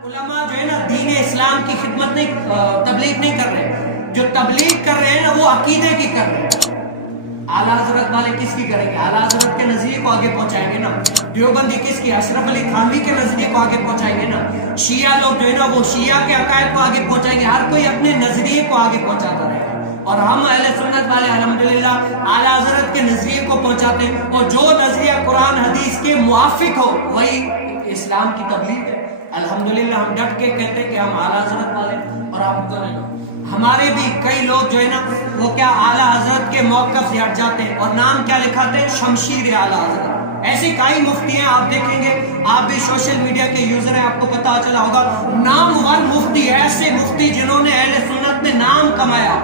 उलमा जो है ना दीन इस्लाम की खिदमत नहीं, तबलीग नहीं कर रहे। जो तबलीग कर रहे हैं ना वो अकीदे की कर रहे हैं। आला हजरत वाले किसकी करेंगे? आला हजरत के नजरिए को आगे पहुंचाएंगे ना। देवबंदी किसकी? अशरफ अली थानवी के नजरिए को आगे पहुंचाएंगे ना। शिया लोग जो है ना वो शिया के अकायद को आगे पहुंचाएंगे। हर कोई अपने नजरिए को आगे पहुंचाता रहेगा और हम अहले सुन्नत वाले अल्हम्दुलिल्लाह आला हजरत के नजरिए को पहुंचाते हैं और जो नजरिया कुरान हदीस के मुआफिक हो वही इस्लाम की तबलीग है। अल्हम्दुलिल्लाह हम डट के कहते हैं कि हम आला हजरत वाले और आप हमारे भी कई लोग जो है ना वो क्या आला हजरत के मौक़िफ़ से हट जाते हैं और नाम क्या लिखाते हैं? शमशीर आला हजरत। ऐसे कई मुफ्ती हैं, आप देखेंगे, आप भी सोशल मीडिया के यूजर हैं, आपको पता चला होगा नामवर मुफ्ती, ऐसे मुफ्ती जिन्होंने अहले सुन्नत में नाम कमाया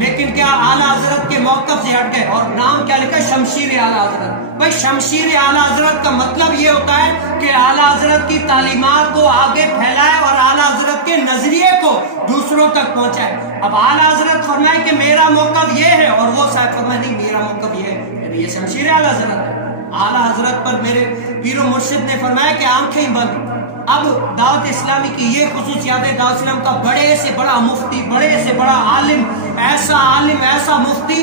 लेकिन क्या आला हजरत के मौक़िफ़ से हट गए और नाम क्या लिखा? शमशीर आला हजरत। भाई शमशीर आला हजरत का मतलब ये होता है कि आला हजरत की तालीमात को आगे फैलाए और आला हजरत के नजरिए को दूसरों तक पहुंचाए। अब आला हजरत फरमाए कि मेरा मौक़िफ़ ये है और वो शायद फरमाए नहीं मेरा मौक़िफ़ ये है, ये शमशीर आला हजरत है। आला हजरत पर मेरे पीरो मुर्शिद ने फरमाया कि आंखें ही बंद। अब दावत इस्लामी की ये खुसूसियात है, दावत इस्लाम का बड़े से बड़ा मुफ्ती, बड़े से बड़ा आलिम, ऐसा मुफ्ती,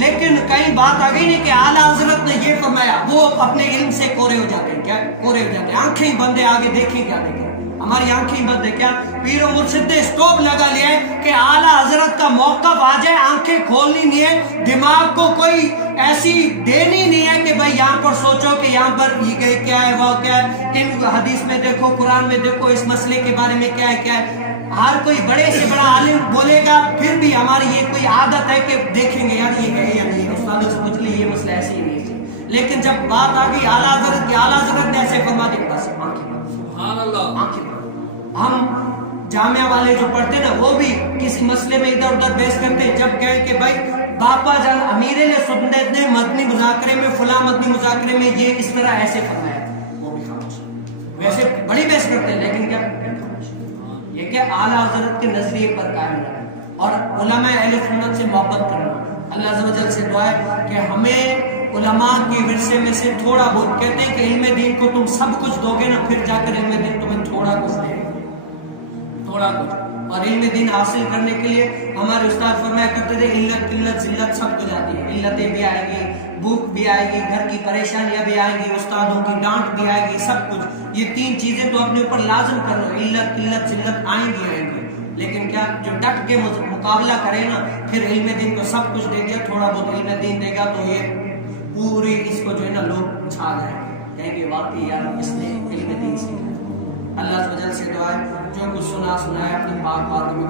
लेकिन कई बात आ गई नहीं कि आला हजरत ने ये फरमाया, वो अपने इल्म से कोरे हो जाते हैं। क्या कोरे हो जाते हैं? आंखें ही बंद है, आगे देखें क्या देखें? हमारी आंखें ही बंद है क्या? पीरो मुर्शिद ने स्टॉप लगा लिया है कि आला हजरत का मौक़िफ़ आ जाए, आंखें खोलनी नहीं है, दिमाग को कोई ऐसी देनी नहीं है कि भाई यहाँ पर सोचो कि यहाँ पर ये क्या है, वो क्या है, इन हदीस में देखो, कुरान में देखो, इस मसले के बारे में क्या है। हर कोई बड़े से बड़ा आलिम बोलेगा, फिर भी हमारी ये कोई आदत है कि देखेंगे यार ये है या नहीं, उस्तादों से पूछ ली ये मसला ऐसे ही नहीं। लेकिन जब बात आ गई आला हजरत की, आला हजरत ने ऐसे फरमा दिया बस आंखें। हम जामिया वाले जो पढ़ते ना वो भी किसी मसले में इधर उधर बहस करते हैं। जब कहे कि भाई बापा जान अमीरे ने सुन्नत ने मदनी मुज़ाकरे में फला मदनी मुज़ाकरे में ये इस तरह ऐसे फरमाया, वो भी खामोश। वैसे बड़ी बहस करते हैं लेकिन क्या ये क्या आला हजरत के नजरिए पर कायम रहना और उलमा अहले सुन्नत से मोहब्बत करना। अल्लाह अज़्ज़ व जल से दुआ है कि हमें उलमा के विरसे में से थोड़ा बहुत, कहते हैं कि इल्म दीन को तुम सब कुछ दोगे ना फिर जाकर इल्म दीन तुम्हें थोड़ा कुछ देगा, थोड़ा कुछ। और इल्म दीन हासिल करने के लिए हमारे उस्ताद फरमाया करते थे इल्लत किल्लत जिल्लत सब कुछ आती है। इल्लतें भी आएगी, भूख भी आएगी, घर की परेशानियां भी आएंगी, उस्तादों की डांट भी आएगी, सब कुछ। ये तीन चीजें तो अपने ऊपर लाजम कर लो, इल्लत किल्लत जिल्लत आएंगी। लेकिन क्या जो डट के मुकाबला करे ना फिर इल्म दीन को सब कुछ दे दिया, थोड़ा बहुत इल्म दीन देगा तो ये पूरी इसको जो है ना लोग छा जाएंगे, कहेंगे वाकई यार इसने इल्म दीन सीखा। अल्लाह से दुआ है जो कुछ सुना है अपनी पाक बातों में